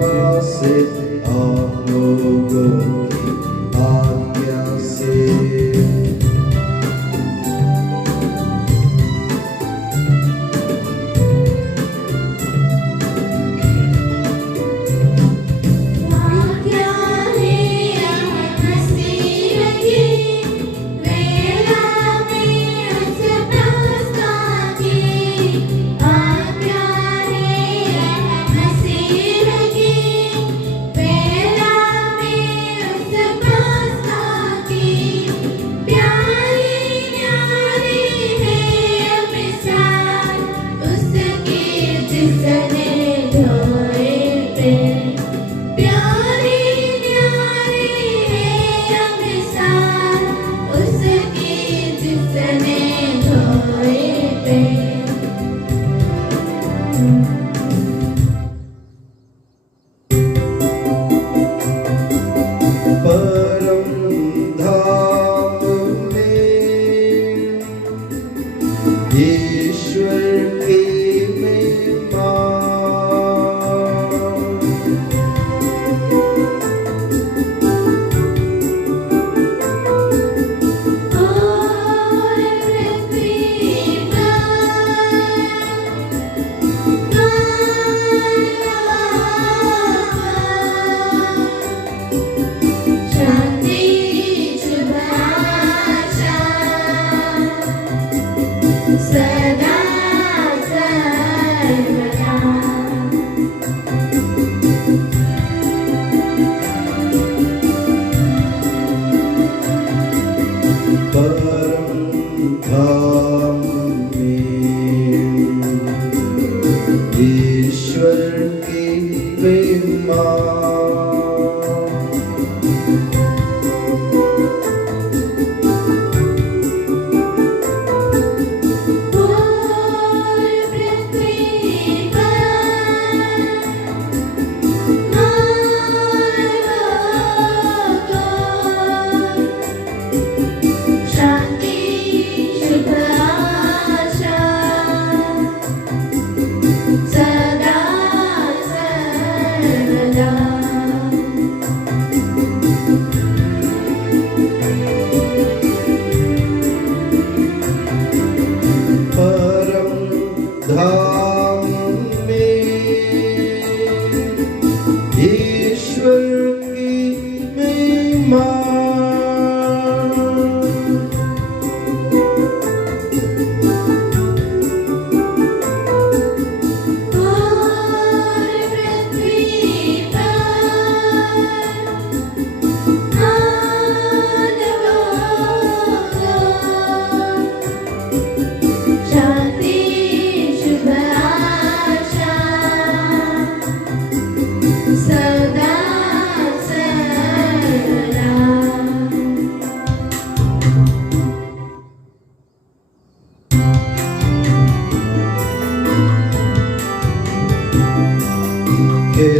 कृपा से आप लोगों की आज्ञा से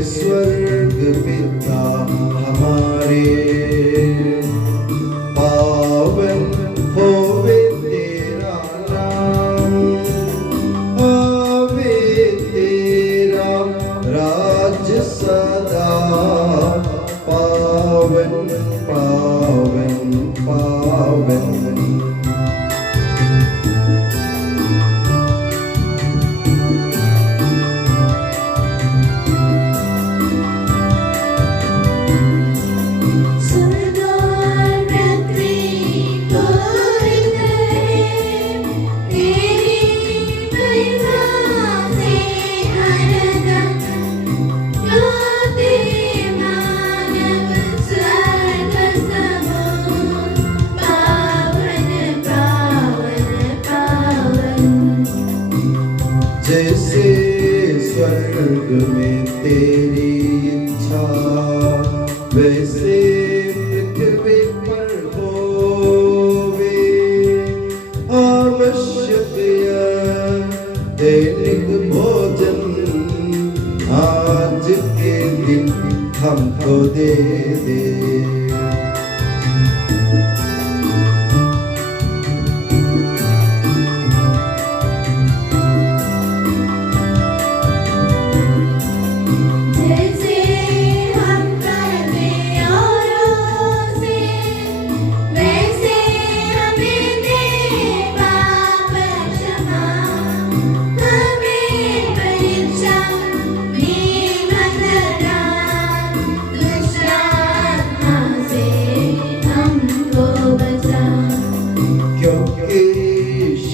स्वर्ग पिता हमारे, पावन होवे तेरा नाम, आवे तेरा राज्य सदा, पावन पावन पावन। जैसे स्वर्ग में तेरी इच्छा, वैसे पृथ्वी पर होवे। आवश्यक दैनिक भोजन आज के दिन हमको दे दे। जैसे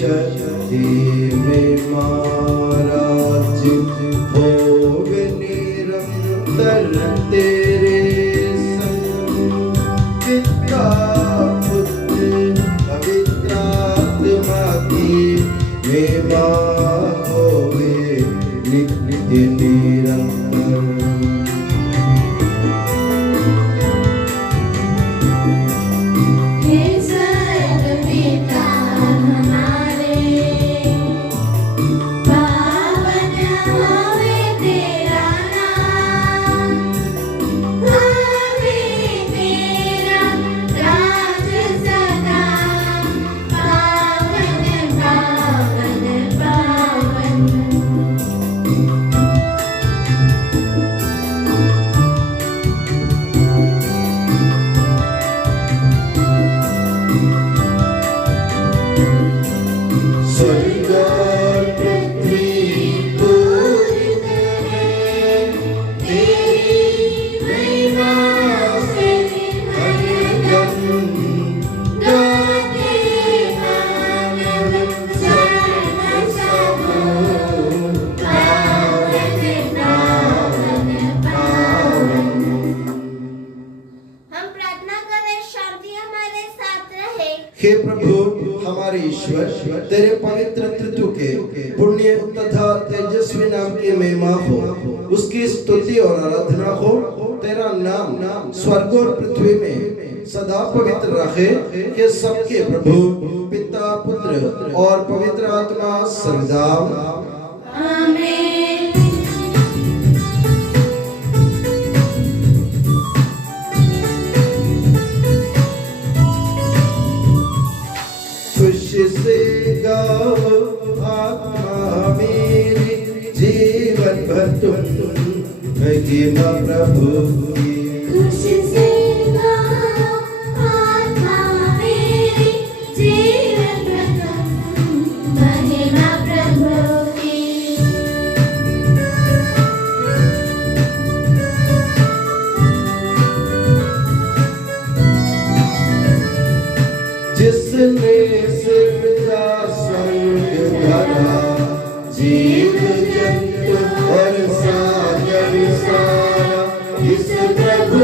शक्ति में महाराज होवे निरंतर तेरे संग। पिता पुत्र पवित्र आत्मा की महिमा होवे नित्य निरंतर। हे प्रभु हमारे ईश्वर, तेरे पवित्र तृत्व के पुण्य तथा तेजस्वी नाम की महिमा हो, उसकी स्तुति और आराधना हो। तेरा नाम स्वर्ग और पृथ्वी में सदा पवित्र रहे कि सबके प्रभु पिता पुत्र और पवित्र आत्मा सर्वदा आमीन। खुशी से गाओ आत्मा मेरी, जीवन भर तुम महिमा प्रभु की। खुशी से गाओ आत्मा मेरी, जीवन भर तुम महिमा प्रभु की। जिसने जीव जंतु और सागर सारा, इस प्रभु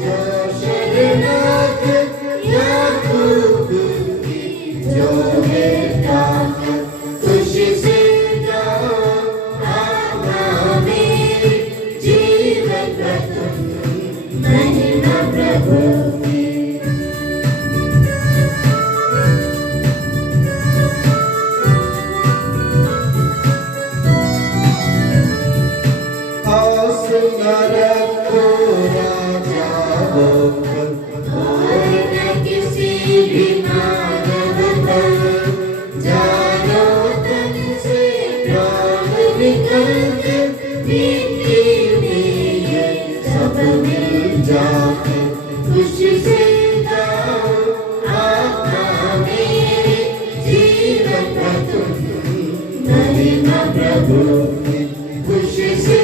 जो शरणागत याकूब की जो है ताकत। खुशी से गाओ आत्मा मेरी, जीवन भर तुम महिमा प्रभु की। रखो राजा होकर, और न किसी भी मानव पर, जानो तन से प्राण निकल के, मिट्टी में ये सब मिल जाते। खुशी से गाओ आत्मा मेरी, जीवन भर तुम महिमा प्रभु की। खुशी से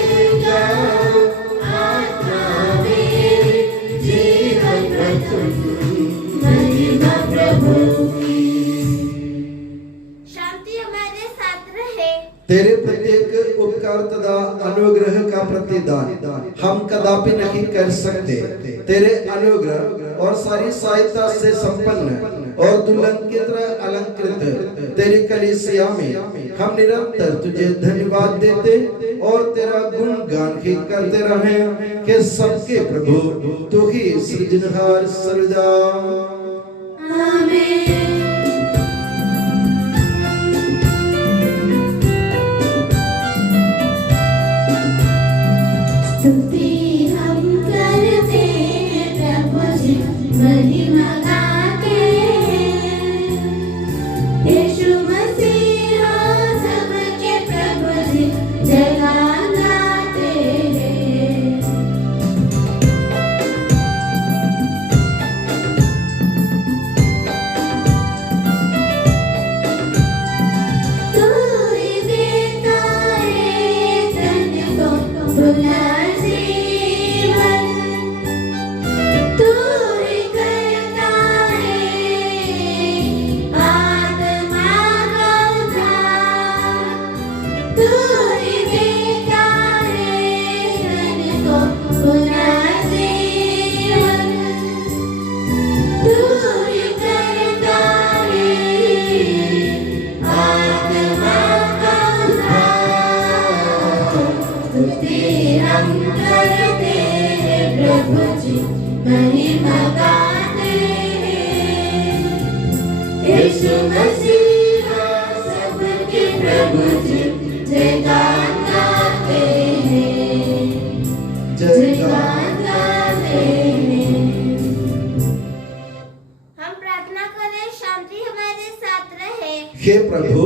तेरे प्रत्येक उपकार तथा अनुग्रह का प्रतिदान हम कदापि नहीं कर सकते। तेरे अनुग्रह और सारी सहायता से संपन्न और दुल्हन की तरह अलंकृत तेरी कलीसिया में हम निरंतर तुझे धन्यवाद देते और तेरा गुणगान ही करते रहे कि सबके प्रभु तू ही सृजनहार सर्वदा आमीन। महिमा गाते यीशु मसीह सबके प्रभु जी, जयगान गाते हैं। मसीहा सबके प्रभु जी जयगान गाते हैं, जयगान गाते हैं। हम प्रार्थना करें शांति हमारे साथ रहे। हे प्रभु,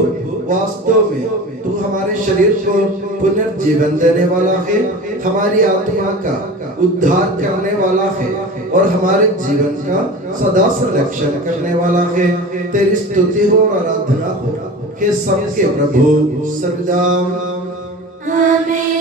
वास्तव में तू हमारे शरीर को पुनर्जीवन देने वाला है, हमारी आत्मा का उद्धार करने वाला है और हमारे जीवन का सदा संरक्षण करने वाला है। तेरी स्तुति हो और आराधना हो, हे सबके प्रभु सदा। आमीन।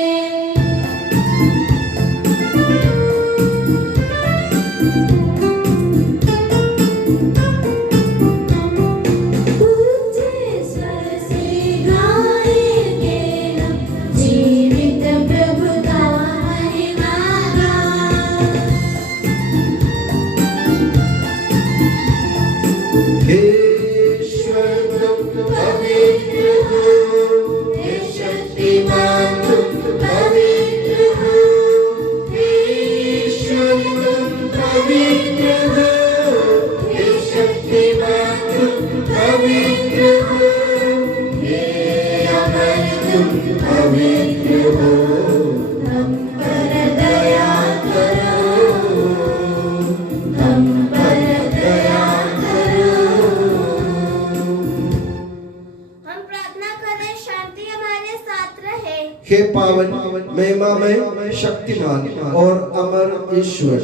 हे पावन महिमामय शक्तिमान और अमर ईश्वर,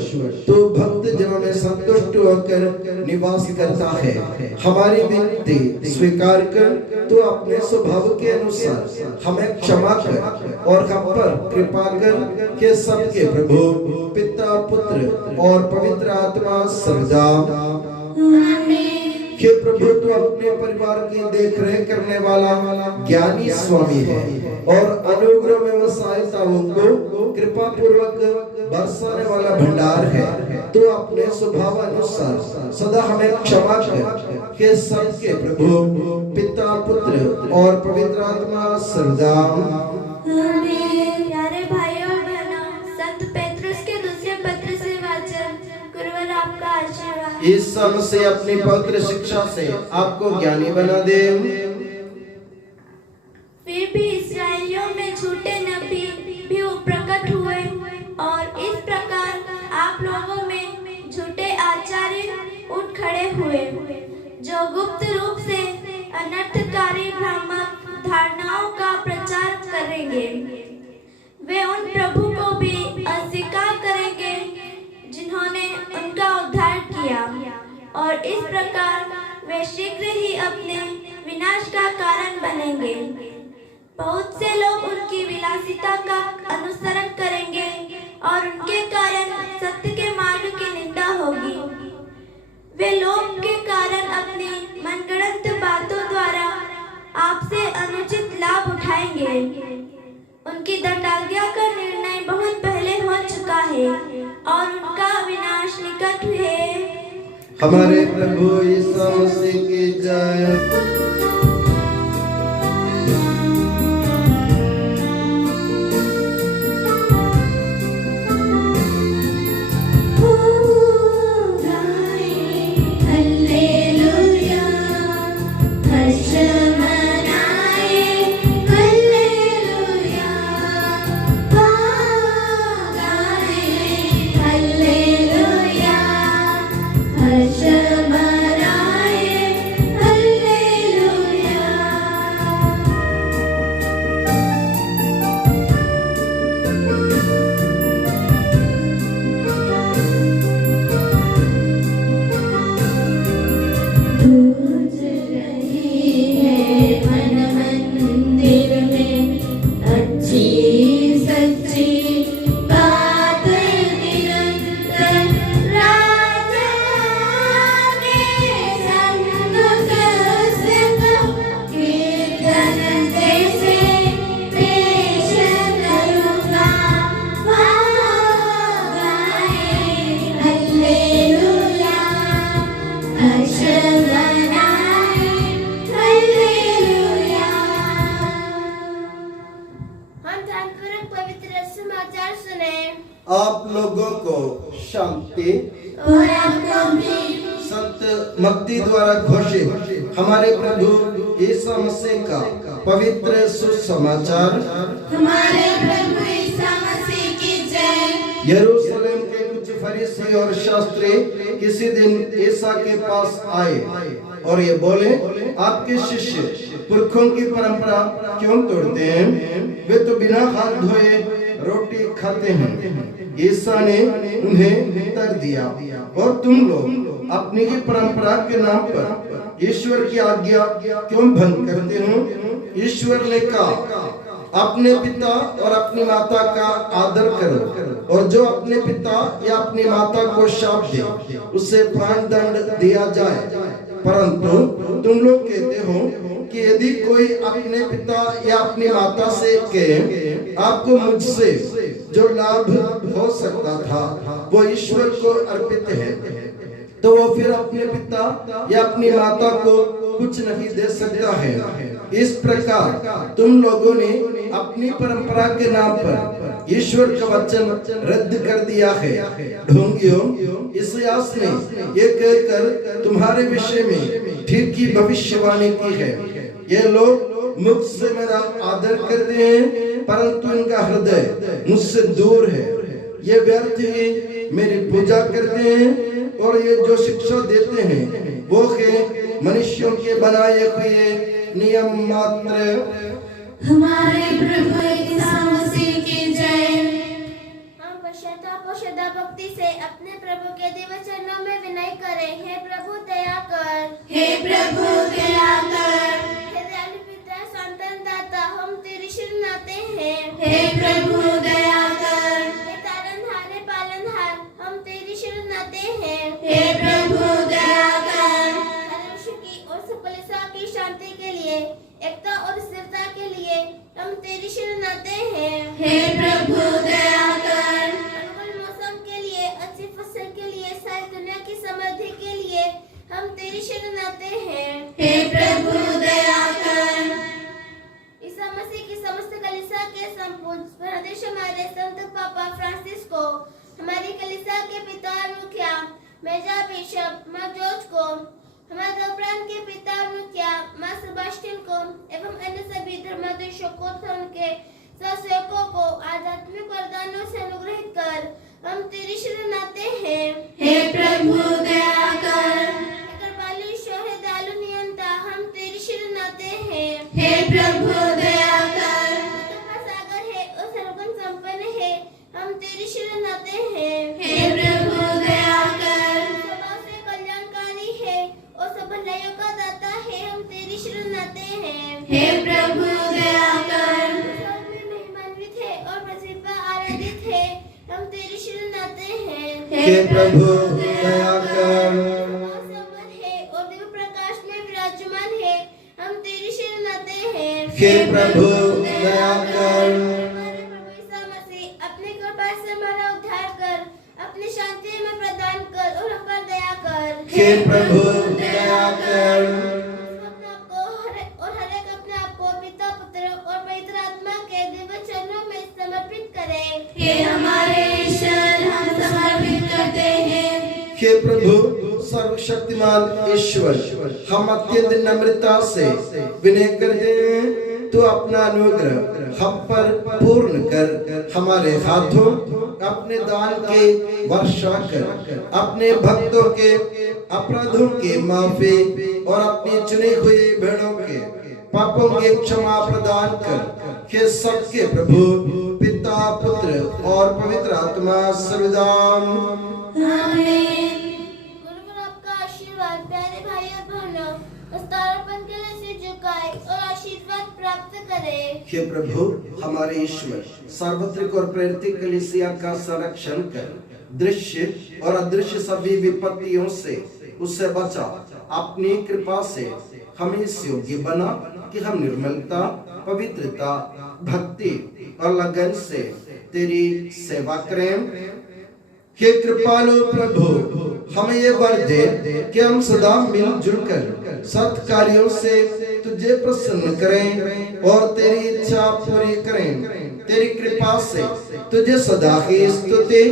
तू भक्त जनों में संतुष्ट होकर निवास करता है। हमारी विनती स्वीकार कर तू अपने स्वभाव के अनुसार हमें क्षमा कर और हम पर कृपा कर के सबके प्रभु पिता पुत्र और पवित्र आत्मा सदा। हे प्रभु, तू अपने परिवार की देख रेख करने वाला ज्ञानी स्वामी है और अनुग्रह में सहायताओं को कृपा पूर्वक बरसाने वाला भंडार है। तू अपने स्वभाव अनुसार सदा हमें क्षमा कर के सबके प्रभु पिता पुत्र और पवित्र आत्मा सदा। प्यारे भाइयों बहनों, संत पेट्रुस के दूसरे पत्र से वाचन। गुरुवर आपका आशीर्वाद इस समय से अपनी पवित्र शिक्षा से आपको ज्ञानी बना दे। फिर भी इस्राएलियों में झूठे नबी भी प्रकट हुए और इस प्रकार आप लोगों में झूठे आचार्य उठ खड़े हुए, जो गुप्त रूप से अनर्थकारी भ्रामक धारणाओं का प्रचार करेंगे। वे उन प्रभु को भी अस्वीकार करेंगे जिन्होंने उनका उद्धार किया और इस प्रकार वे शीघ्र ही अपने विनाश का कारण बनेंगे। बहुत से लोग उनकी विलासिता का अनुसरण करेंगे और उनके कारण सत्य के मार्ग की निंदा होगी। वे लोग के कारण अपनी मनगढ़ंत बातों द्वारा आपसे अनुचित लाभ उठाएंगे। उनकी दंडाज्ञा का निर्णय बहुत पहले हो चुका है और उनका विनाश निकट है। हमारे प्रभु यीशु मसीह की जय। आप लोगों को शांति। और आपको भी। संत मत्ती द्वारा घोषित हमारे प्रभु यीशु मसीह का पवित्र सुसमाचार। हमारे प्रभु यीशु मसीह की जय। यरूशलेम के कुछ फरीसी और शास्त्री किसी दिन ईसा के पास आए और ये बोले, आपके शिष्य पुरखों की परंपरा क्यों तोड़ते हैं? वे तो बिना हाथ धोए रोटी खाते हैं। ईसा ने उन्हें उत्तर दिया, और तुम लोग अपनी ही परंपरा के नाम पर ईश्वर की आज्ञा क्यों भंग करते हो? ईश्वर ने कहा, अपने पिता और अपनी माता का आदर करो, और जो अपने पिता या अपनी माता को शाप दे उसे प्राण दंड दिया जाए। परंतु तुम लोग कहते हो कि यदि कोई अपने पिता या अपनी माता से कहे, आपको मुझसे जो लाभ हो सकता था वो ईश्वर को अर्पित है, तो वो फिर अपने पिता या अपनी माता को कुछ नहीं दे सकता है। इस प्रकार तुम लोगों ने अपनी परंपरा के नाम पर ईश्वर का वचन रद्द कर दिया है। ढोंगियों, इसायास ने ये कहकर तुम्हारे विषय में ठीक की भविष्यवाणी की है, ये लोग मुख से मेरा आदर करते हैं, परंतु इनका हृदय मुझसे दूर है। ये व्यर्थ ही मेरी पूजा करते हैं, और ये जो शिक्षा देते हैं वो है मनुष्यों के बनाए हुए नियम मात्र। हमारे प्रभु यीशु मसीह की जय। हम पश्चाताप और श्रद्धा भक्ति से अपने प्रभु के दिव्य चरणों में विनय करें। हे प्रभु दया कर, हे प्रभु दया कर। हे दयालु पिता संतान दाता, हम तेरी शरण आते हैं। हे प्रभु दया कर। हे तारनहार पालनहार, हम तेरी शरण आते हैं। हे प्रभु दया कर। हर विश्व की और सब कलीसिया की शांति के लिए, एकता और स्थिरता के लिए हम तेरी शरण आते हैं। हे प्रभु दया कर। अनुकूल मौसम के लिए, अच्छी फसल के लिए, सारी दुनिया की समृद्धि के लिए हम तेरी शरण आते हैं। हे प्रभु दया कर। ईसा मसीह की समस्त कलीसिया के संपूर्ण प्रदेश हमारे संत पापा फ्रांसिस को, हमारी कलीसिया के पिता और मुखिया मेजर बिशप माँ जॉर्ज को, हमारे देवप्रांत के पिता और मुखिया माँ सेबास्टियन को एवं अन्य सभी धर्माधीशों को, उनके सहसेवकों को आध्यात्मिक वरदानों से अनुग्रहित कर हम तेरी शरण आते हैं। हे प्रभु दया कर। कृपालु ईश्वर, हे दयालु नियंता, हम तेरी शरण आते हैं। हे प्रभु दया कर। कृपा सागर है और सर्वगुण संपन्न है, हम तेरी शरण आते हैं। हे प्रभु दया कर। स्वभाव से कल्याणकारी है और सब भलाइयों का दाता है, हम तेरी शरण आते हैं। हे प्रभु दया कर। स्वर्ग में महिमान्वित है और पृथ्वी पर आराधित है, हम तेरी शरण आते हैं। हे प्रभु दया कर। स्वभाव से अमर है और दिव्य प्रकाश में विराजमान है, हम तेरी शरण आते हैं। हे प्रभु दया कर। हमारे प्रभु यीशु मसीह, अपनी कृपा से हमारा उद्धार कर, अपनी शांति में प्रदान कर और हम पर दया कर। हे प्रभु दया कर। अपने आप को और हर एक अपने आप को पिता, पुत्र और पवित्र आत्मा के दिव्य चरणों में समर्पित करें। हे हमारे ईश्वर, हम समर्पित करते हैं। हे प्रभु सर्वशक्तिमान ईश्वर, हम अत्यंत नम्रता से विनय करते हैं, तू अपना अनुग्रह हम पर पूर्ण कर, हमारे हाथों अपने दान के वर्षा कर, अपने भक्तों के अपराधों की माफी और अपनी चुनी हुई भेड़ों के पापों की क्षमा प्रदान कर। हे सबके प्रभु पिता, पुत्र और पवित्र आत्मा सर्वदा। आमीन। गुरुकुल आपका आशीर्वाद प्यारे भाई और बहनों अस्तारपन के लिए सिर झुकाए और आशीर्वाद प्राप्त करें। हे प्रभु हमारे ईश्वर, सार्वत्रिक और प्रेरित कलीसिया का संरक्षण कर, दृश्य और अदृश्य सभी विपत्तियों से उससे बचा, अपनी कृपा से हमें इस योग्य बना कि हम निर्मलता, पवित्रता, भक्ति और लगन से तेरी सेवा करें। हे कृपालु प्रभु, हमें ये वर दे कि हम सदा मिलजुल कर सत कार्यों से तुझे प्रसन्न करें और तेरी इच्छा पूरी करें। तेरी कृपा से तुझे सदा ही स्तुति,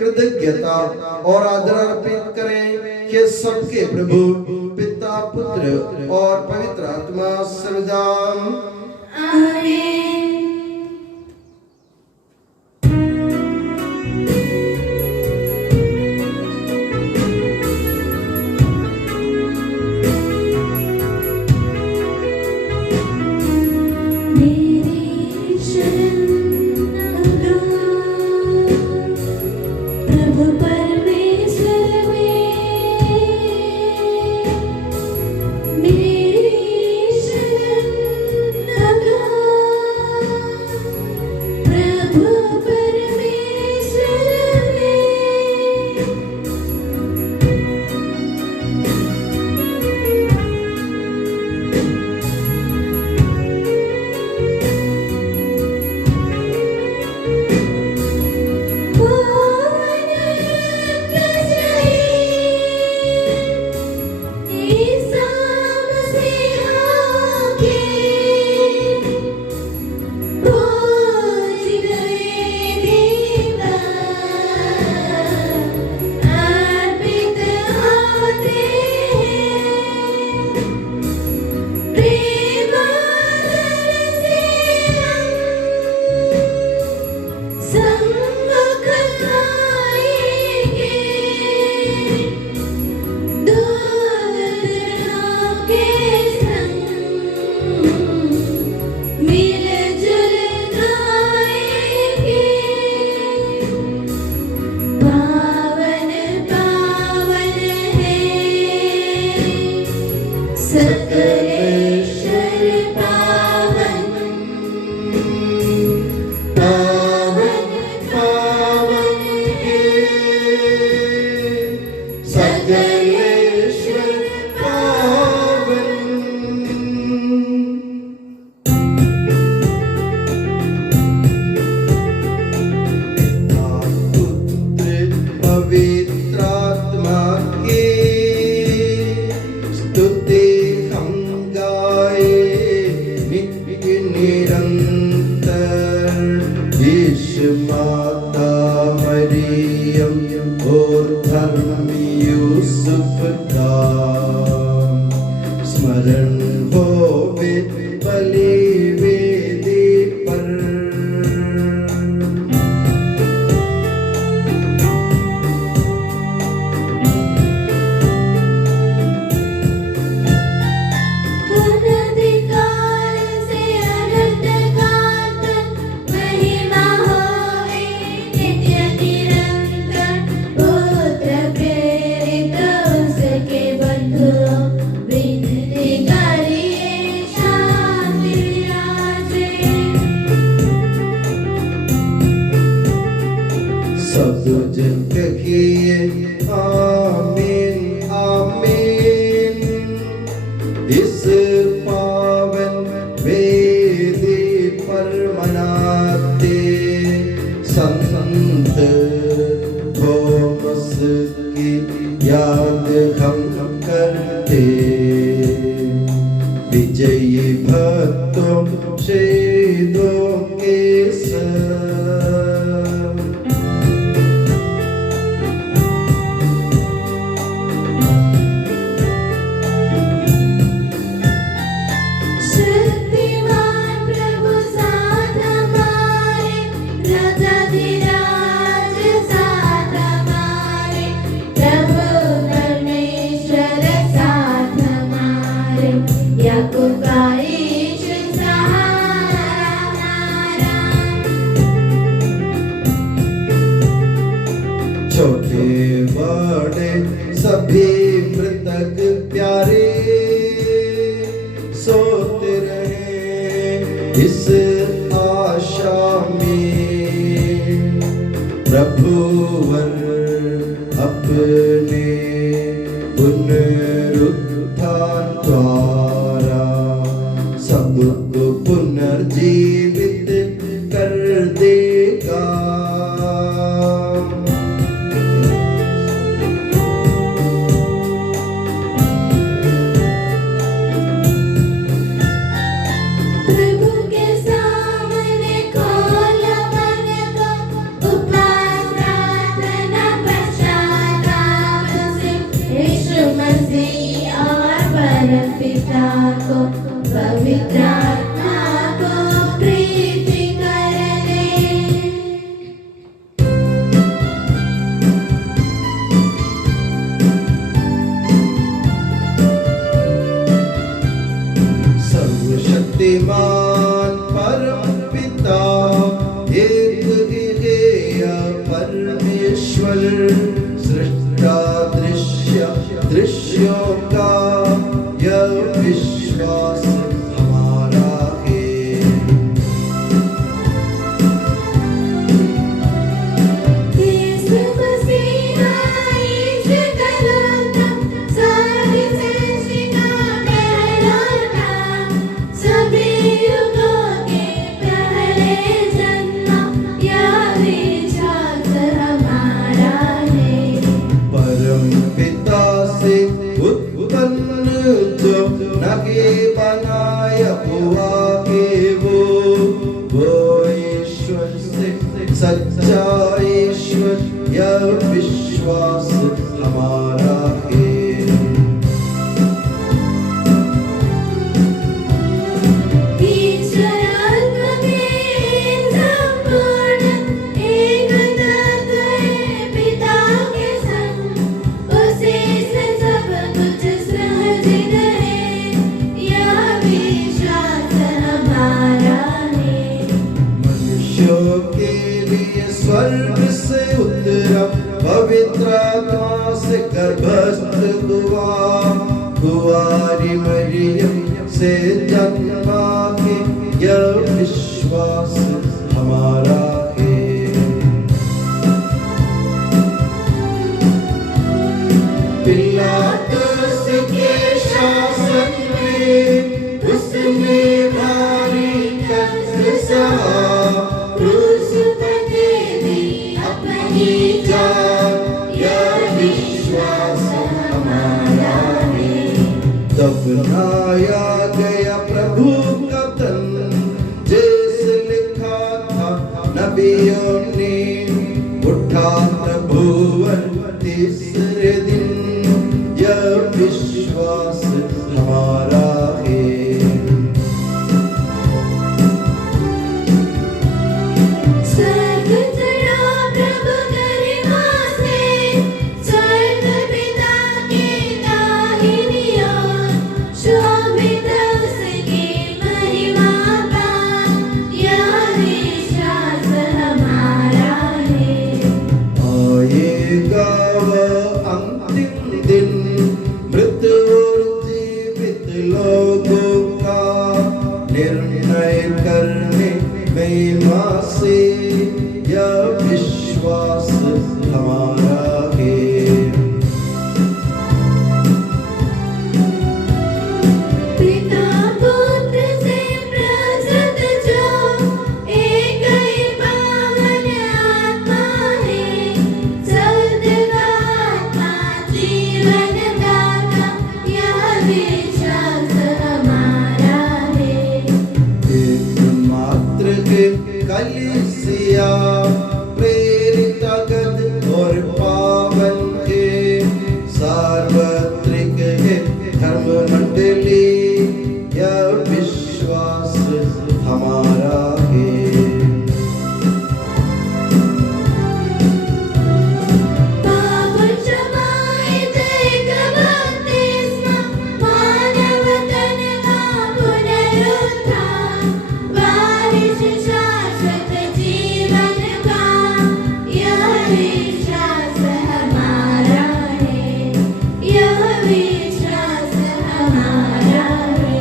कृतज्ञता और आदर अर्पित करें। हे सबके प्रभु पिता, पुत्र और पवित्र आत्मा सर्वदा आमीन। मेरी शरण दो प्रभु परमेश्वर में, मेरी शरण दो प्रभु परमेश्वर में। पवित्रात्मा के स्तुति हम गाए नित्य निरंतर। यीशु माता मरियम और धर्मी यूसुफ का स्मरण हो बलि वेदी पर। सब जन कहिए आमीन आमीन। इस पावन वेदी पर मनाते संत थॉमस की याद हम करते। विजयी भक्तों शहीदों के संग छोटे बड़े सभी मृतक प्यारे सोते रहे इस आशा में। प्रभुवर अपने पुनरुत्थान द्वारा सबको पुनर्जीवित कर देगा। और परम पिता पवित्र आत्मा को प्रीति करने। सर्वशक्तिमान परम पिता एक एकेय परमेश्वर सृष्टा दृश्यों का यह विश्वास हमारा है। यीशु मसीह ईश कहलाता, सारी सृष्टि का पहलौठा, सभी युगों के पहले जन्मा, यह विश्वास हमारा है। परम पिता से उत्पन्न जो नगे बनाया हुआ के वो ईश्वर से सच्चा ईश्वर, यह विश्वास हमारा है। ईश्वर आत्मा के संपूर्ण एक तत्व है पिता के संग, उसी से सब कुछ सृजित है, यह विश्वास हमारा है। मनुष्यों के लिए स्वर्ग से उतरा पवित्र आत्मा से गर्भस्थ हुआ, कुंवारी मरियम से जन्मा के यह विश्वास हमारा है। पिलातुस के शासन में उसने भारी कष्ट सहा, क्रूस पर दे दी अपनी जान, यह विश्वास हमारा है। दफनाया गया प्रभु का तन, जैसे लिखा था नबियों ने, उठा प्रभु तीसरे दिन, यह विश्वास हमारा है। स्वर्ग चढ़ा प्रभु गरिमा से, स्वर्ग पिता की दाहिनी ओर, शोभित उसकी महिमा का, यह विश्वास हमारा है। आएगा वह अंतिम दिन, मृत और जीवित लोगों का निर्णय करने महिमा से, यह विश्वास हमारा है। पिता पुत्र से प्रसन्न जो एक ही पावन आत्मा है, सद्भावना जीवन दाता, यह विश्वास हमारा है। एकमात्र के कलीसिया प्रेरित गद और पावन के सार्वत्रिक है धर्म मंडली, यह विश्वास हमारा है। पाप क्षमाए एक बपतिस्मा, मानव तन का पुनरुत्थान, वारिस शाश्वत जीवन का, यह विश्वास हमारा है, यह विश्वास हमारा है।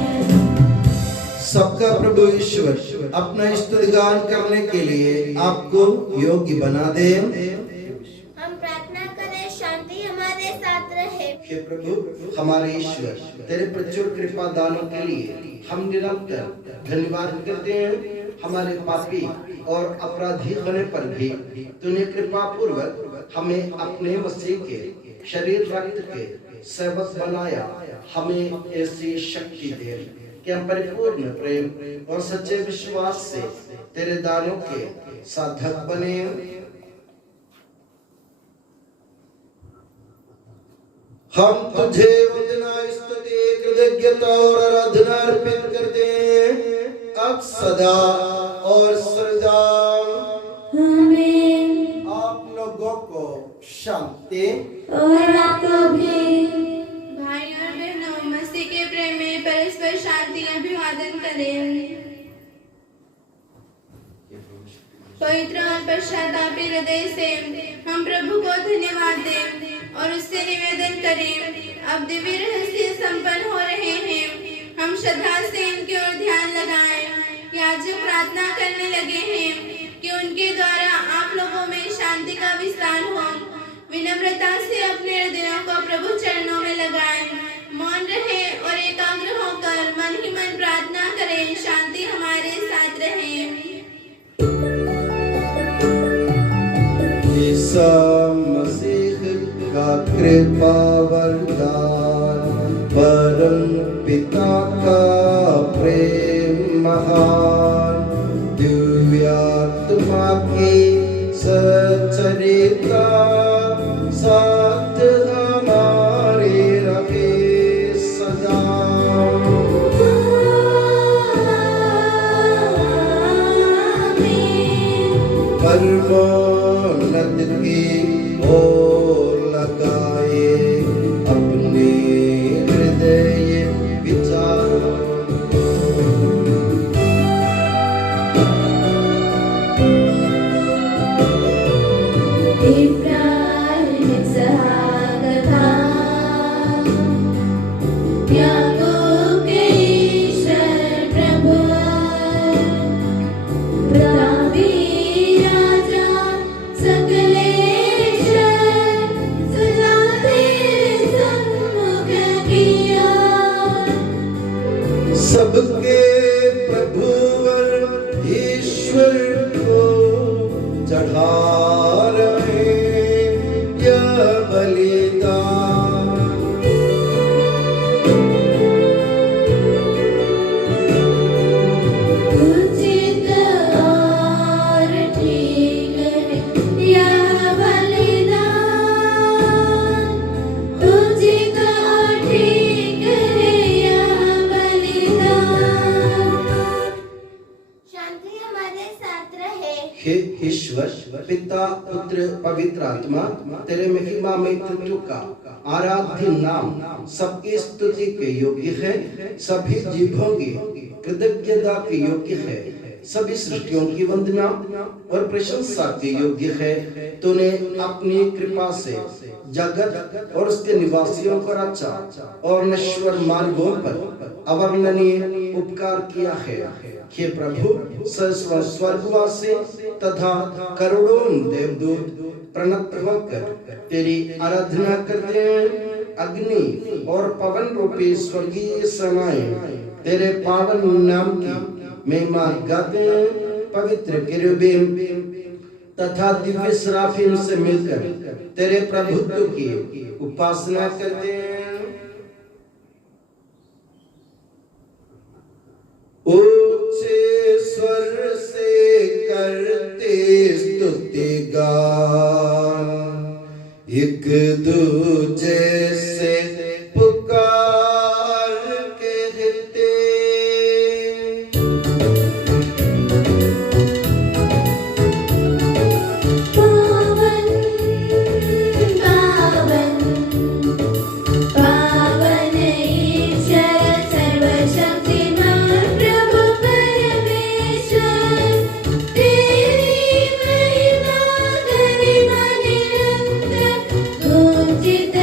सबका प्रभु ईश्वर अपना स्तुतिगान करने के लिए आपको योग्य बना दे। हम प्रार्थना करें, शांति हमारे साथ रहे। हे प्रभु हमारे ईश्वर, तेरे प्रचुर कृपा दानों के लिए हम निरंतर धन्यवाद करते हैं। हमारे पापी और अपराधी होने पर भी तूने कृपा पूर्वक हमें अपने मसीह के शरीर रक्त के सेवक बनाया। हमें ऐसी शक्ति दे कि हम परिपूर्ण प्रेम और सच्चे विश्वास से तेरे दानों के साधक बने। हम तुझे वंदना स्तुति कृतज्ञता और आराधना अर्पित करते हैं। अब सदा और सदा। आमीन। आप लोगों को शांति। और आपको भी। भाई और बहनों, मसीह के प्रेम में परस्पर शांति अभिवादन करें। पवित्र और पश्चातापी हृदय से हम प्रभु को धन्यवाद दें और उससे निवेदन करें। अब दिव्य रहस्य संपन्न हो रहे हैं। हम श्रद्धा से इनकी ओर ध्यान लगाएं। याजक प्रार्थना करने लगे हैं कि उनके द्वारा आप लोगों में शांति का विस्तार हो। विनम्रता से अपने हृदयों को प्रभु चरणों में लगाएं। मौन रहे और एकाग्र होकर मन ही मन प्रार्थना करें। शांति हमारे साथ रहे। ईसा मसीह का कृपा वरदान, परम पिता का प्रेम महान, दिव्य आत्मा की सचरिता साथ हमारे रहे सदा। परमोन्नत की ओर लगाए अपने हृदय विचार। इब्राहिम सहागता याकूब के ईश्वर प्रभु, प्रतापी राजा सकलेश्वर, सुलाते सन्मुख किया। सबके प्रभु और ईश्वर को चढ़ा रहे यह बलिदान। उचित और ठीक है यह बलिदान, उचित और ठीक है यह बलिदान। शांति हमारे साथ रहे। हे ईश्वर पिता पुत्र पवित्र आत्मा, तेरे महिमा में तत्व का आराध्य नाम सबकी स्तुति के योग्य है। सभी जीवों की कृतज्ञता के योग्य है। सभी सृष्टियों की वंदना और प्रशंसा के योग्य है। तूने अपनी कृपा से जगत और उसके निवासियों को रचा और नश्वर मार्गों पर अवर्णनीय उपकार किया है। हे प्रभु, स्वर्गवासी तथा करोड़ों देवदूत प्रणत होकर तेरी आराधना करते हैं। अग्नि और पवन रूपी स्वर्गीय सेनाएं तेरे पावन नाम की महिमा गाते हैं। पवित्र किरूबीम तथा दिव्य सराफीम से मिलकर तेरे प्रभुत्व की उपासना करते हैं। ऊंचे स्वर से करते स्तुति गान, एक दूजे से पुकार कहते। पावन पावन पावन ईश्वर सर्वशक्तिमान प्रभु परमेश्वर, तेरी महिमा गरिमा निरंतर, घोषित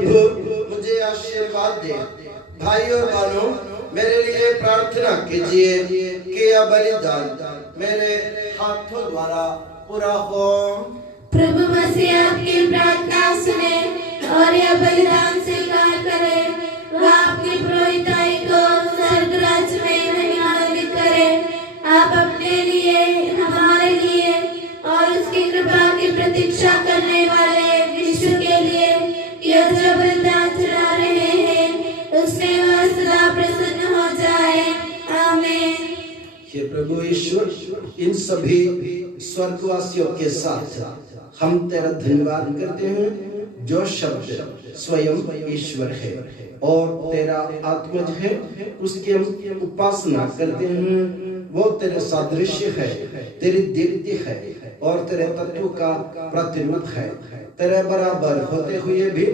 प्रभु मुझे आशीर्वाद दे। भाई और बहनों, मेरे लिए प्रार्थना कीजिए कि यह बलिदान मेरे हाथों द्वारा पूरा हो। प्रभु मसीह आपकी प्रार्थना सुने और यह बलिदान स्वीकार करे। वह आपकी पुरोहिताई को स्वर्ग राज्य में महिमान्वित करे। आप अपने लिए, हमारे लिए और उसकी कृपा की प्रतीक्षा करने वाले विश्व के लिए यह जो बलिदान चढ़ा रहे हैं, उसमें वह सदा प्रसन्न हो जाए। आमीन। हे प्रभु ईश्वर, इन सभी स्वर्गवासियों के साथ हम तेरा धन्यवाद करते हैं जो शब्द स्वयं ईश्वर है और तेरा आत्मज है, उसकी हम उपासना करते हैं। वो तेरे सादृश्य है, तेरी दीप्ति है और तेरे तत्व का प्रतिरूप है। तेरे बराबर होते हुए भी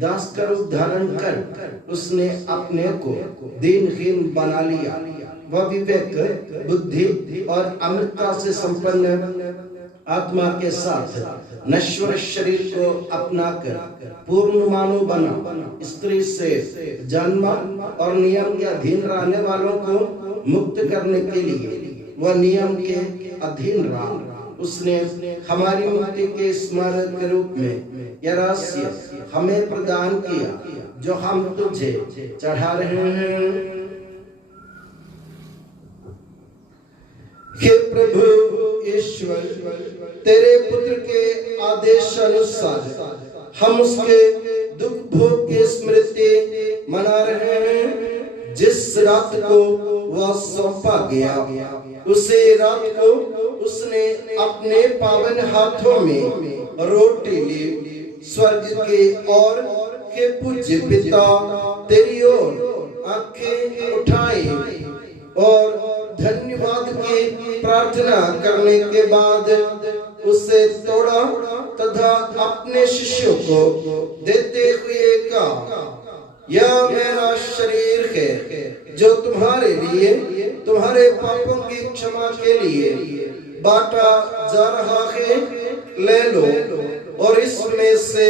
दास का रूप धारण कर उसने अपने को दीनहीन बना लिया। वह विवेक, बुद्धि और अमृतता से संपन्न आत्मा के साथ नश्वर शरीर को अपनाकर पूर्ण मानव बना। स्त्री से जन्मा और नियम के अधीन रहने वालों को मुक्त करने के लिए वह नियम के अधीन रहा। उसने हमारी मुक्ति के स्मारक के रूप में यह रहस्य हमें प्रदान किया जो हम तुझे चढ़ा रहे हैं। हे प्रभु ईश्वर, तेरे पुत्र के आदेश अनुसार हम उसके दुख भोग की स्मृति मना रहे हैं। जिस रात को वह सौंपा गया, उसी रात को उसने अपने पावन हाथों में रोटी ली। स्वर्ग के और के पूज्य पिता तेरी ओर आंखें उठाई और धन्यवाद की प्रार्थना करने के बाद उसे तोड़ा तथा अपने शिष्यों को देते हुए कहा, यह मेरा शरीर है जो तुम्हारे लिए, तुम्हारे पापों की क्षमा के लिए बांटा जा रहा है। ले लो और इसमें से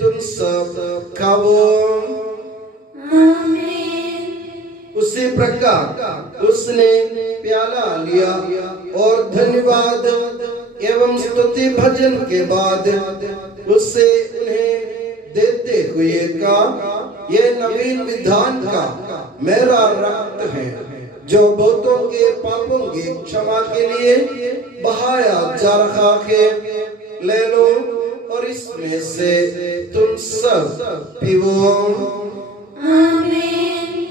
तुम सब खाओ। उसी प्रकार उसने प्याला लिया और धन्यवाद एवं स्तुति भजन के बाद उसे उन्हें देते हुए कहा, यह नवीन विधान का मेरा रक्त है जो बहुतों के पापों की क्षमा के लिए बहाया जा रहा है। ले लो और इसमें से तुम सब पियो।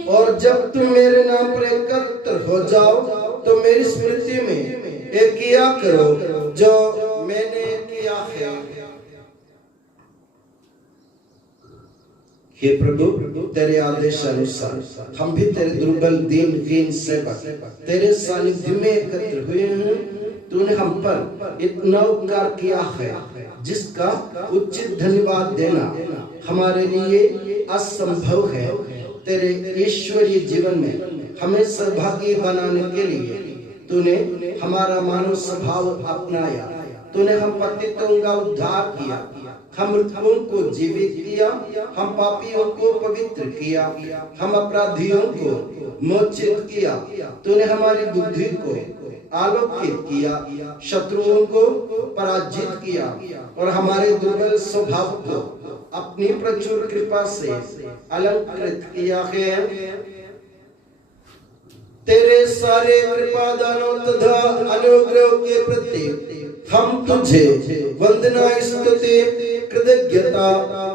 और जब तुम मेरे नाम पर एकत्र हो जाओ तो मेरी स्मृति में एक किया करो जो मैंने किया है। हे प्रभु, तेरे आदेश अनुसार हम भी तेरे दुर्बल दीनहीन सेवक तेरे सानिध्य में एकत्र हुए हैं। तूने हम पर इतना उपकार किया है जिसका उचित धन्यवाद देना हमारे लिए असंभव है। तेरे ईश्वरीय जीवन में हमें सहभागी बनाने के लिए तूने हमारा मानव स्वभाव अपनाया। तूने हम पतितों का उद्धार किया, हम मृतकों को जीवित किया, हम पापियों को पवित्र किया, हम अपराधियों को मोचित किया। तूने हमारी बुद्धि को आलोकित किया, शत्रुओं को पराजित किया और हमारे दुर्बल स्वभाव को अपनी प्रचुर कृपा से अलंकृत किया है। तेरे सारे कृपा दानों तथा अनुग्रह के प्रति हम तुझे वंदना, स्तुति, कृतज्ञता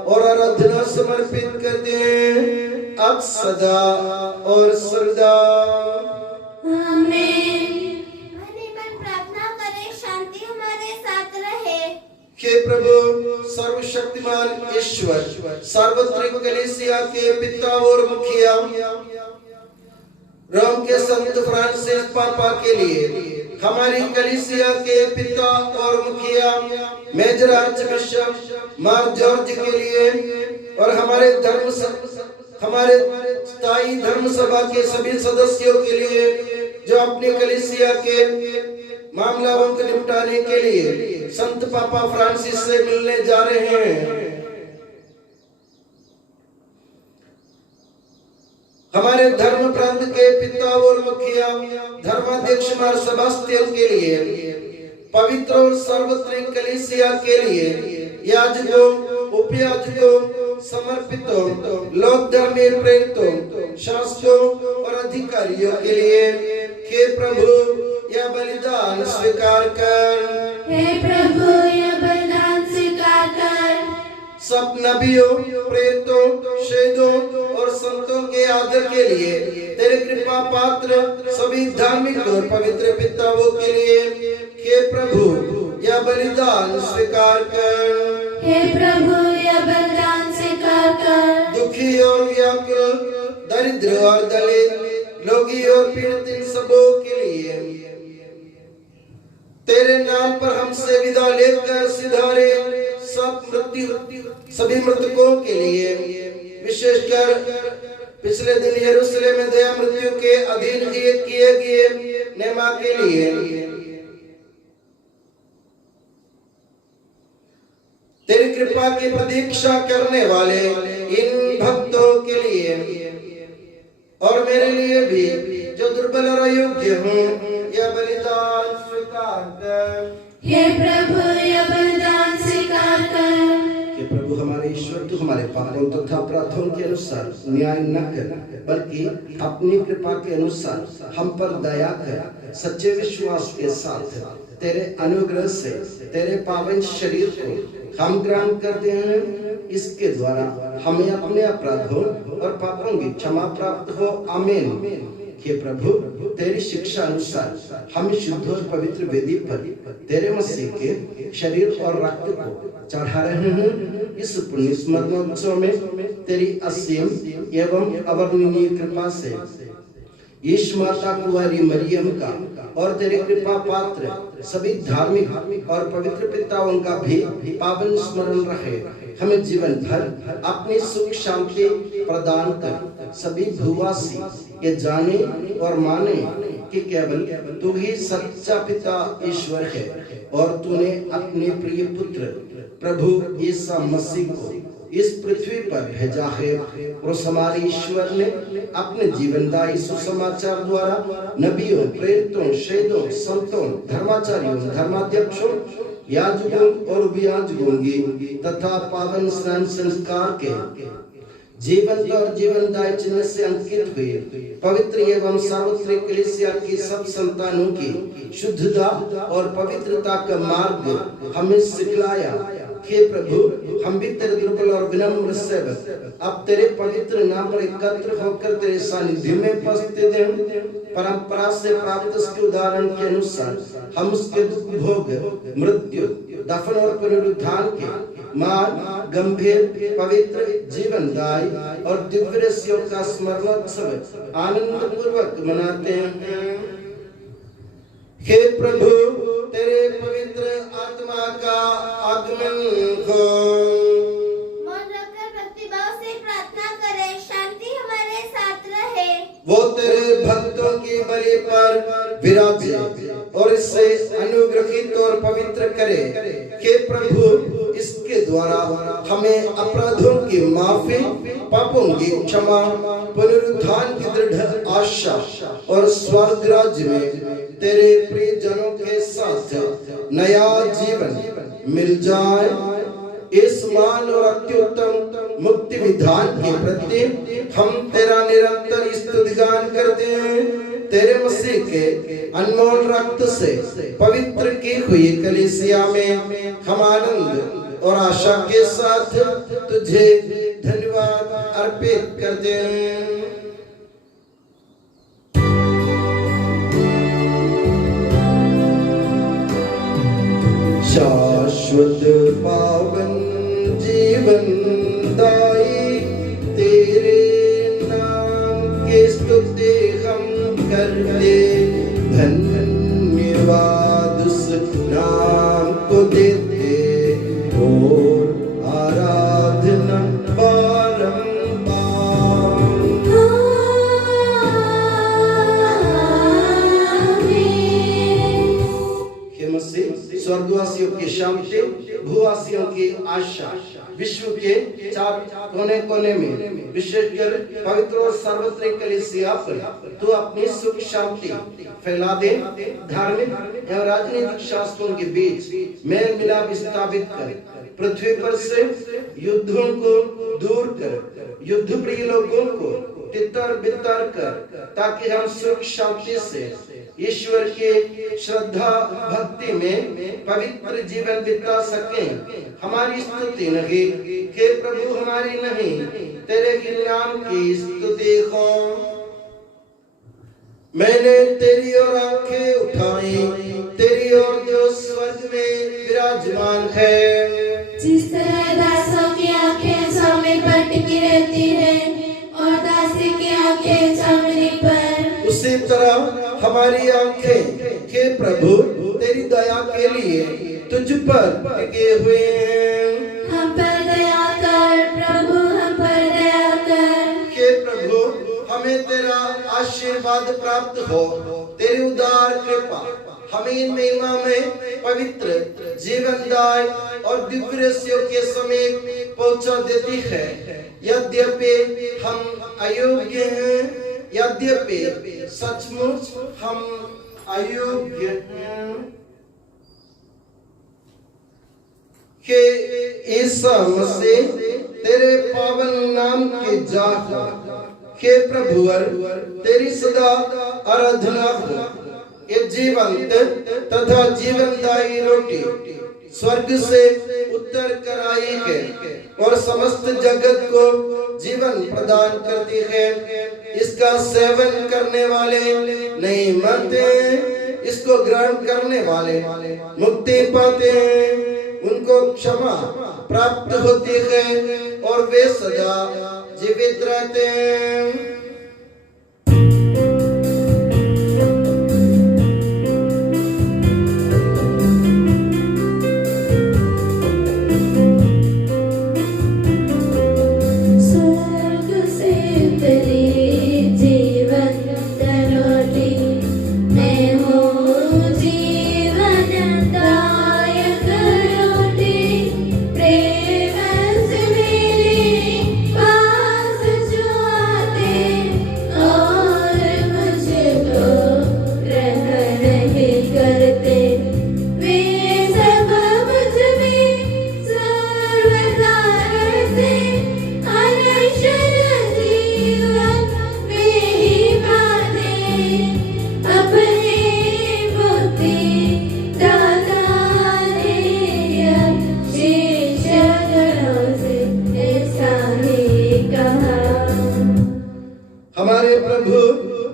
और आराधना समर्पित करते हैं अब सदा और सर्वदा। आमीन। प्रार्थना करें, शांति हमारे साथ रहे। हे प्रभु सर्वशक्तिमान ईश्वर, सार्वत्रिक कलीसिया के पिता और मुखिया रोम के संत फ्रांसिस पापा के लिए, हमारी कलीसिया के पिता और मुखिया मेजर आर्चबिशप मार जॉर्ज के लिए और हमारे स्थायी धर्म सभा के सभी सदस्यों के लिए जो अपनी कलीसिया के मामलों को निपटाने के लिए संत पापा फ्रांसिस से मिलने जा रहे हैं। हमारे धर्म प्रांत के पिता और मुखिया धर्माध्यक्ष मार सेबास्टियन के लिए, पवित्र और सार्वत्रिक कलीसिया के लिए, याजकों, उपयाजकों, समर्पितों, लोक धर्मी प्रेरितों, शासकों और अधिकारियों के लिए, हे प्रभु यह बलिदान स्वीकार कर। हे प्रभु यह बलिदान स्वीकार कर। सब नबियों, प्रेरितों, शहीदों और संतों के आदर के लिए, तेरे कृपा पात्र सभी धार्मिक और पवित्र पिताओं के लिए, हे प्रभु यह बलिदान स्वीकार कर। हे प्रभु यह बलिदान स्वीकार कर। दुखी और व्याकुल, दरिद्र और दलित, रोगी और पीड़ित इन सबों के लिए, तेरे नाम पर हमसे विदा लेकर सिधारे सभी मृतकों के लिए, विशेषकर पिछले दिन यरूशलेम में दया मृत्यु के अधीन किए गए नेमा के लिए, तेरी कृपा की प्रतीक्षा करने वाले इन भक्तों के लिए और मेरे लिए भी जो दुर्बल और अयोग्य हूँ, यह बलिदान स्वीकार कर। हे प्रभु यह बलिदान स्वीकार कर। कि प्रभु हमारे ईश्वर तू हमारे पापों तथा अपराधों के अनुसार न्याय न कर, बल्कि अपनी कृपा के अनुसार हम पर दया कर, सच्चे विश्वास के साथ तेरे अनुग्रह से तेरे पावन शरीर को हम ग्रहण करते हैं। इसके द्वारा हमें अपने अपराधों और पापों की क्षमा प्राप्त हो। आमीन। हे प्रभु तेरी शिक्षा अनुसार हम शुद्ध और पवित्र वेदी पर तेरे मसीह के शरीर और रक्त को चढ़ा रहे हैं। इस पुण्य स्मरणोत्सव में तेरी असीम एवं अवर्णनीय कृपा से यीशु माता कुंवारी मरियम का और तेरे कृपा पात्र सभी धार्मिक और पवित्र पिताओं का भी पावन स्मरण रहे। हमें जीवन भर अपनी सुख शांति प्रदान कर। सभी भूवासी ये जाने और माने कि केवल तू ही सच्चा पिता ईश्वर है और तूने अपने प्रिय पुत्र प्रभु यीशु मसीह को इस पृथ्वी पर भेजा है। और हमारे ईश्वर ने अपने जीवनदायी सुसमाचार द्वारा नबियों, प्रेरितों, शहीदों, संतों, धर्माचार्यों, धर्माध्यक्षों, याजकों और उपयाजकों की तथा पावन स्नान संस्कार के जीवन और जीवनदायी चिन्ह से अंकित हुए पवित्र एवं सार्वत्रिक कलीसिया की सब संतानों की शुद्धता और पवित्रता का मार्ग हमें सिखलाया। हे प्रभु हम भी तेरे दुर्बल और विनम्र सेवक अब तेरे पवित्र नाम पर एकत्र होकर तेरे सानिध्य में उपस्थित हैं। परंपरा से प्राप्त उसके उदाहरण के अनुसार हम उसके दुख भोग, मृत्यु, दफन और पुनरुत्थान के महान, गंभीर, पवित्र, जीवनदायी और दिव्य रहस्यों का स्मरणोत्सव आनंद पूर्वक मनाते हैं। हे प्रभु तेरे पवित्र आत्मा का आगमन हो। मौन रखकर भक्तिभाव से प्रार्थना करें, शांति हमारे साथ रहे। वो तेरे भक्तों की बलि पर विराजे और इससे अनुग्रहित और पवित्र करे। हे प्रभु इसके द्वारा हमें अपराधों की माफी, पापों की क्षमा, पुनरुत्थान की दृढ़ आशा और स्वर्ग राज्य में तेरे प्रिय जनों के साथ नया जीवन मिल जाए। इस मान और अत्युत्तम मुक्ति विधान के प्रति हम तेरा निरंतर स्तुतिगान करते हैं। तेरे मसीह के अनमोल रक्त से पवित्र की हुई कलीसिया में हम आनंद और आशा के साथ तुझे धन्यवाद अर्पित करते हैं। शाश्वत पावन जीवन दाई तेरे नाम के स्तुति हम करते, धन्यवाद उस नाम को देते और आराधना बारंबार। हे मसीह स्वर्गवासियों की शांति भूवासियों की आशा विश्व के चार कोने कोने में विशेषकर पवित्र और सार्वत्रिक कलीसिया पर तू अपनी सुख शांति फैला दे। धार्मिक एवं राजनीतिक शास्त्रों के बीच मेल मिलाप स्थापित कर, पृथ्वी पर से युद्धों को दूर कर, युद्ध प्रिय लोगों को तितर बितर कर, ताकि हम सुख शांति से ईश्वर के श्रद्धा भक्ति में पवित्र जीवन बिता सकें। हमारी स्तुति नहीं कि प्रभु हमारी नहीं, तेरे ही नाम की स्तुति हो। मैंने तेरी ओर आंखें उठाई, तेरी ओर जो स्वर्ग में विराजमान है। जिस तरह दासों की आंखें स्वामी पर टिकी रहती है और दासी की आंखें स्वामी पर, उसी तरह हमारी आंखें हे प्रभु तेरी दया के लिए तुझ पर टिके हुए हैं। हम पर दया कर प्रभु, हम पर दया कर। हे प्रभु हमें तेरा आशीर्वाद प्राप्त हो, तेरी उदार कृपा हमें महिमा में पवित्र जीवनदाय और दिव्य रस्सियों के समीप पहुंचा देती है। यद्यपि हम अयोग्य हैं, यद्यपि सचमुच हम अयोग्य हैं, कि ईसा मसीह तेरे पावन नाम के जाह हे प्रभुवर तेरी सदा आराधना हो। ये जीवंत तथा जीवनदायी रोटी स्वर्ग से उतर कर आई है और समस्त जगत को जीवन प्रदान करती है। इसका सेवन करने वाले नहीं मरते, इसको ग्रहण करने वाले मुक्ति पाते हैं। उनको क्षमा प्राप्त होती है और वे सदा जीवित रहते हैं। हमारे प्रभु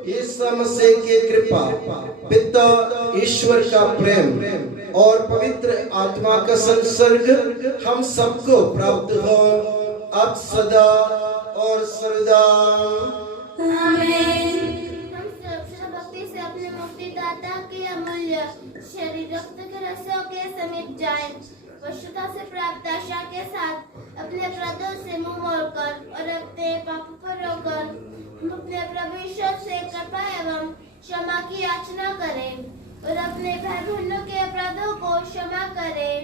यीशु मसीह की कृपा, पिता ईश्वर का प्रेम और पवित्र आत्मा का संसर्ग हम सबको प्राप्त हो, अब सदा और सर्वदा। आमीन। हम सर्वश्रेष्ठ भक्ति से अपने मुक्तिदाता के अमूल्य शरीर रक्त के रस्सों के समीप जाएं, पशुता से प्राप्त आशा के साथ अपने अपराधों से मुंह मोड़कर और अपने पापों पर रोकर हम अपने प्रभु ईश्वर से कृपा एवं क्षमा की याचना करें और अपने भाई बहनों के अपराधों को क्षमा करें।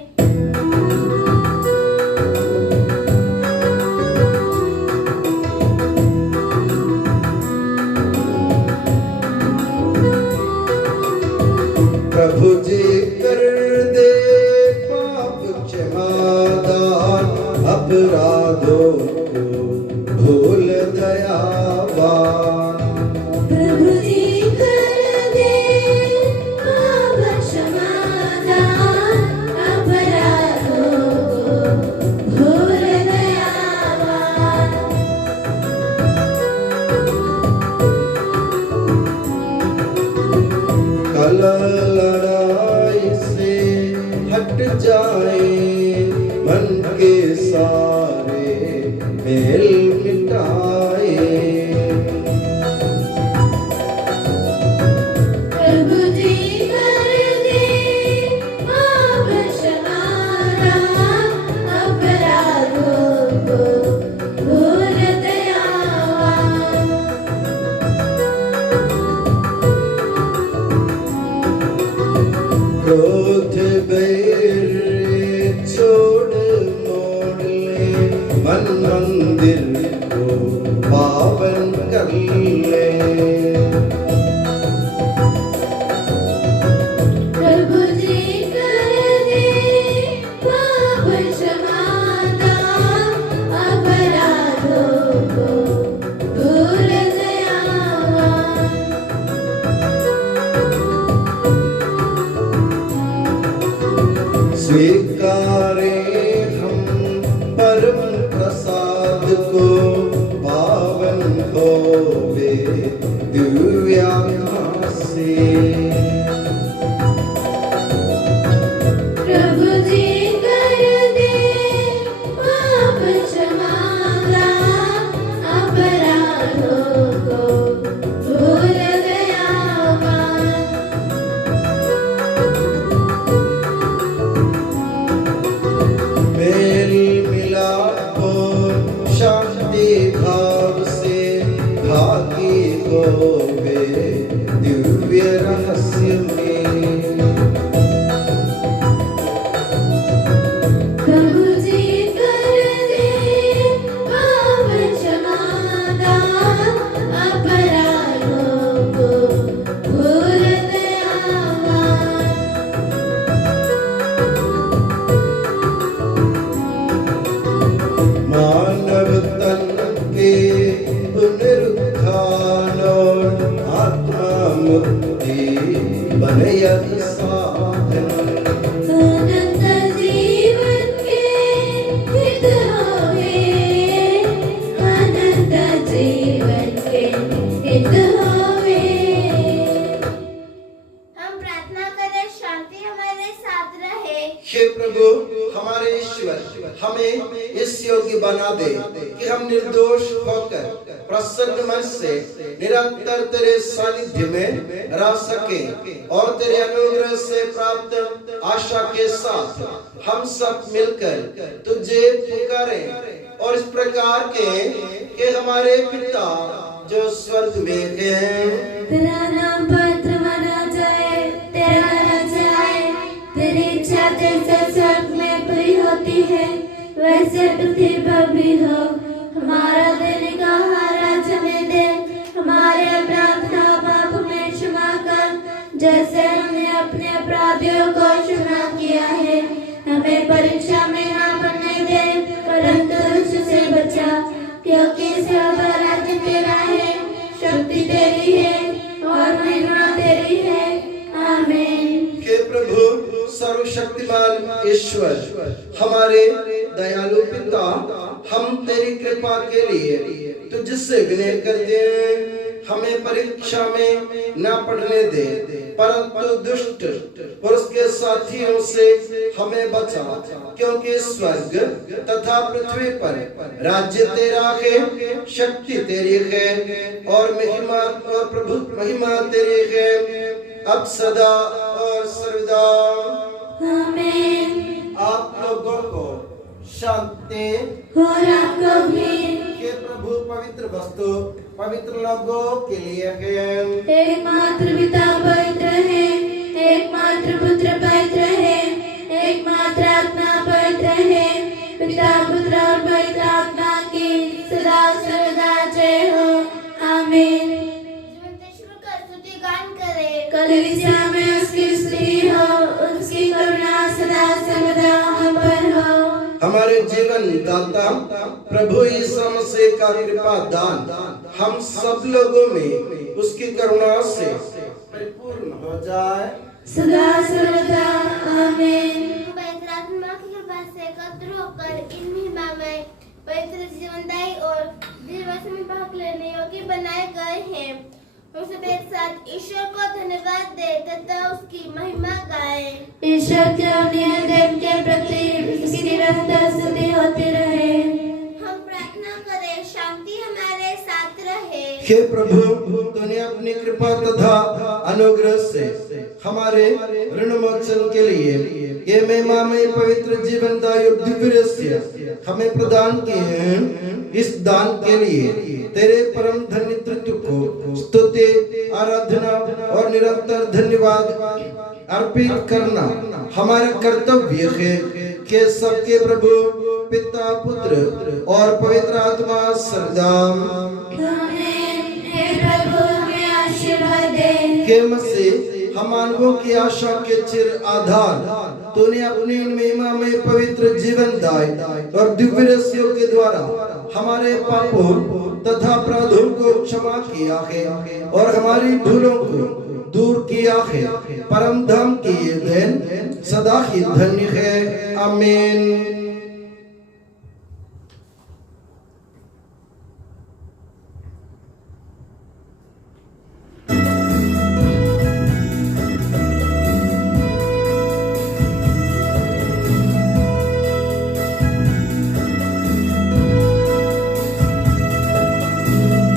प्रभु जी कर दे पाप क्षमादान, अपराधों को भूल दयावान। प्रभु जी कर दे पाप क्षमादान, अपराधों को भूल दयावान। कल लड़ाई से हट जाए, मन के सारे मेल मिटाए। प्रभु जी कर दे पाप क्षमादान, अपराधों को भूल दयावान। क्रोध बैर छोड़ मन मंदिर को पावन कर ले। प्रभु जी कर दे पाप क्षमाता, अपराधों को दूर दयावान। स्वीकारे हम परम प्रसाद को, पावन होवे दिव्यात्मा से। प्रभु जी कर दे पाप क्षमाता, अपराधों को दूर दयावान। मेल मिलाप शांति भाव से भागी होवे दिव्य रहस्य में। प्रभु जी कर दे पाप क्षमाता, अपराधों को दूर दयावान। मानव तन के पुनरुत्थान और आत्मा मुक्ति बने यदि साधन। अनंत जीवन के हित होवे, अनंत जीवन के हित होवे। हम प्रार्थना करें शांति हमारे साथ रहे। हे प्रभु हमारे ईश्वर, हमें इस योग्य बना दे कि हम निर्दोष होकर प्रसन्न मन से निरंतर तेरे सानिध्य में रह सके और तेरे अनुग्रह से प्राप्त आशा के साथ हम सब मिलकर तुझे पुकारें और इस प्रकार के कि हमारे पिता जो स्वर्ग में हैं, तेरा नाम पवित्र माना जाए, तेरा राज्य आए, तेरी इच्छा जैसे स्वर्ग में पूरी होती है वैसे पृथ्वी पर भी हो। हमारा दैनिक आहार आज हमें दे, हमारे अपराध का पाप हमें क्षमा कर, जैसे हमने अपने अपराधियों को क्षमा किया है। हमें परीक्षा में ना पड़ने दे, परंतु दुष्ट से बचा, क्योंकि सर्व राज्य तेरा है, शक्ति तेरी है और महिमा तेरी है। आमीन। हे प्रभु सर्वशक्तिमान ईश्वर, हमारे दयालु पिता, हम तेरी कृपा के लिए तुझसे विनय करते हैं। हमें परीक्षा में न पड़ने दे, परंतु दुष्ट और उसके साथियों से हमें बचा, क्योंकि स्वर्ग तथा पृथ्वी पर राज्य तेरा है, शक्ति तेरी है और प्रभु महिमा तेरी है, अब सदा और सर्वदा। आमीन। आप लोगों को शांति और आपको भी। के प्रभु पवित्र वस्तु पवित्र लोगों के लिए है। एकमात्र पिता पवित्र है, एकमात्र पुत्र पवित्र है, एकमात्र आत्मा पवित्र है। पिता पुत्र और पवित्र आत्मा की सदा सर्वदा जय हो। आमीन। जीवंत ईश्वर का स्तुति गान करें। कलीसिया में उसकी स्तुति हो, उसकी करुणा सदा सर्वदा हम पर हो। हमारे जीवन दाता प्रभु यीशु मसीह का कृपा दान हम सब लोगों में उसकी करुणा से परिपूर्ण हो जाए सदा सर्वदा। आमीन। पवित्र आत्मा की कृपा से एकत्र होकर इन महिमा में पवित्र जीवनदायी और दिव्यवास में भाग लेने योग्य बनाए गए हैं। हम सब एक साथ ईश्वर को धन्यवाद दे तथा उसकी महिमा गाएं। ईश्वर के और निरंतर के प्रति उसकी निरंतर स्तुति होती रहे। हम प्रार्थना करें शांति हमारे साथ रहे। हे प्रभु तूने अपनी कृपा तथा अनुग्रह से हमारे ऋण मोचन के लिए ये महिमा में पवित्र जीवनदायी और दिव्य रहस्य हमें प्रदान किए हैं। इस दान के लिए तेरे परम धन्य तत्व को स्तुति आराधना और निरंतर धन्यवाद अर्पित करना हमारा कर्तव्य है कि सबके प्रभु पिता पुत्र और पवित्र आत्मा सरदाम हे प्रभु हमें आशीर्वाद दे के मसीह हम मानवों की आशा के चिर आधार तूने अपनी महिमा में पवित्र जीवन दाए और दिव्य रस्सियों के द्वारा हमारे पापों तथा अपराधों को क्षमा किया है और हमारी भूलों को दूर किया है। परम धाम की ये देन सदा ही धन्य है। आमीन।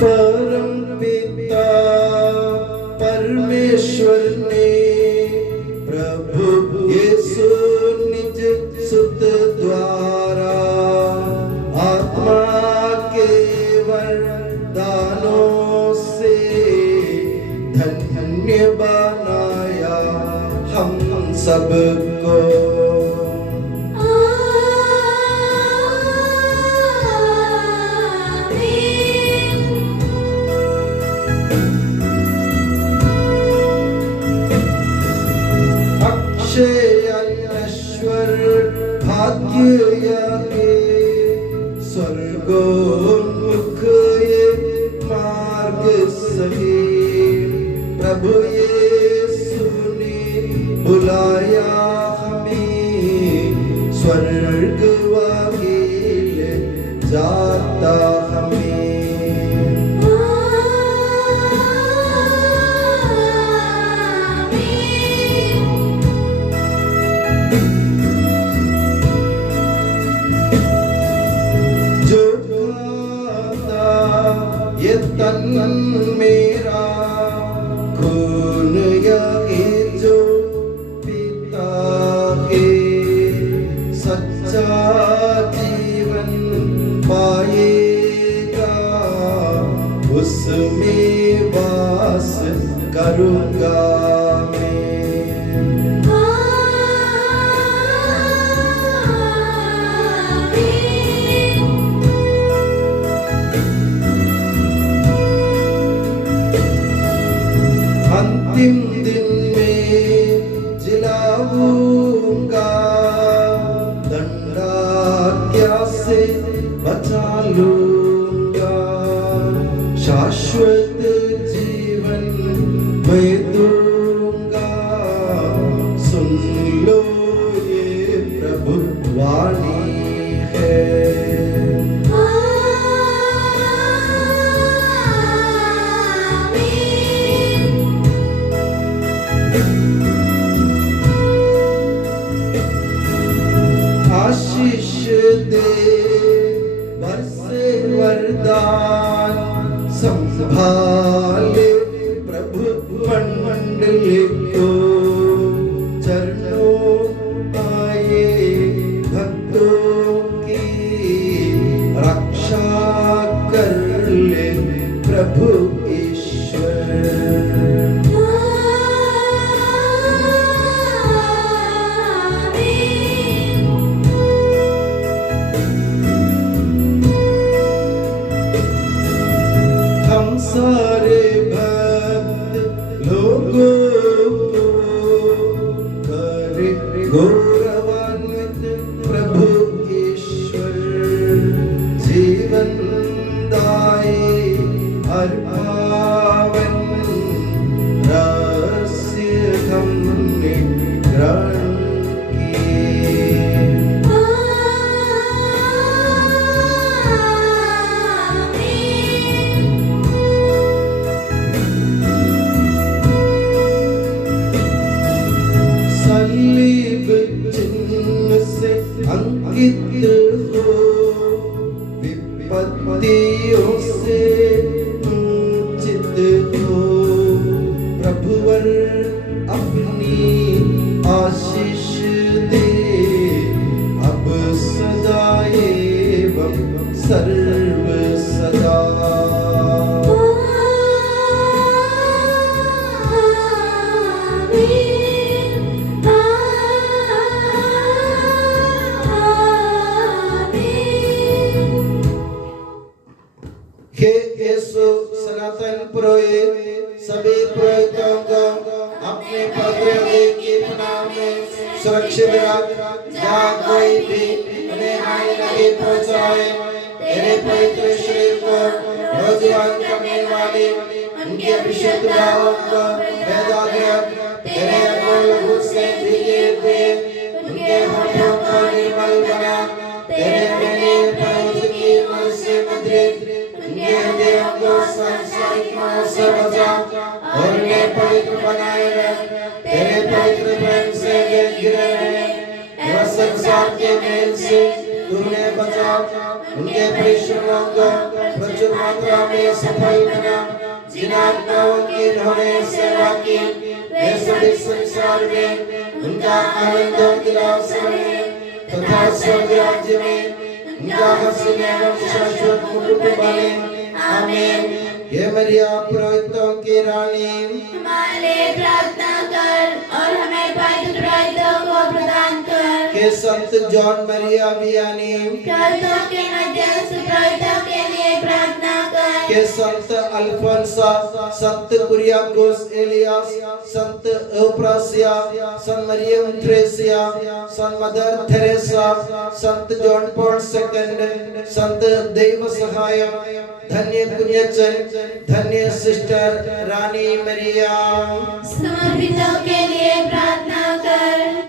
परम पिता परमेश्वर ने प्रभु यीशु निज सुत द्वारा आत्मा के वरदानों से धन्य बनाया हम सबको। अक्षयश्वर भाग्य स्वर्गोन्मुख ये मार्ग सही प्रभु यीशु ने बुलाया हमें स्वर्ग वाहिल जाता हमें। ये तन मेरा खून यही जो पिता के सच्चा जीवन पाएगा उसमें वास करूँगा मैं। अंतिम दिन में जिलाऊंगा दंडाज्ञा से बचा लूंगा शाश्वत जीवन मैं दूंगा सुन लो ये प्रभु वाणी है। आशीष दे बरसे वरदान संभाले प्रभु मंडली को चरणों आए भक्तों की रक्षा कर ले प्रभु ईश्वर। हम सारे भक्त लोगों को करे गौरवान्वित प्रभु ईश्वर जीवन दाए हर पावन रहस्य हमने ग्रहण सलीब चिन्ह से अंकित हो विपत्तियों से वंचित हो प्रभुवर अपनी आशीष दे अब सदा एवं सर्व सदा। पहुँचाए। तेरे पवित्र शरीर को नौजवान करने वाले उनके अभिषेक भावों को पैदा कर तेरे अनमोल लहू से भीगे हुए उनके होठों को निर्मल बना। तेरे मैंने पवित्र की ओर से मुद्रित उनके हृदयों को सांसारिक मोह से बचा और उन्हें पवित्र बनाए रख। तेरे पवित्र प्रेम से वे घिरे रहे एवं संसार के मेल से तूने बचा। उनके परिश्रमों को प्रचुर मात्रा में सफल बना। जिन आत्माओं की उन्होंने सेवा की वे सभी संसार में उनका आनंद दिलाओ सके तथा स्वर्ग राज्य में उनका हसीन एवं शाश्वत मुकुट बने। आमीन। हे मरिया पुरोहितों की रानी हमारे लिए प्रार्थना कर और हमें पवित्र पुरोहितों को प्रदान कर। के संत जॉन मरिया वियानी पुरोहितों के मध्यस्थ पुरोहितों के लिए प्रार्थना कर। के संत अल्फोंसा, संत कुरियाकोस एलियास, संत एउप्रासिया, संत मरियम थ्रेसिया, संत मदर थेरेसा, संत जॉन पॉल सेकंड, संत देव सहाय, धन्य पुण्यचन, धन्य सिस्टर रानी मरिया। समर्पितों के लिए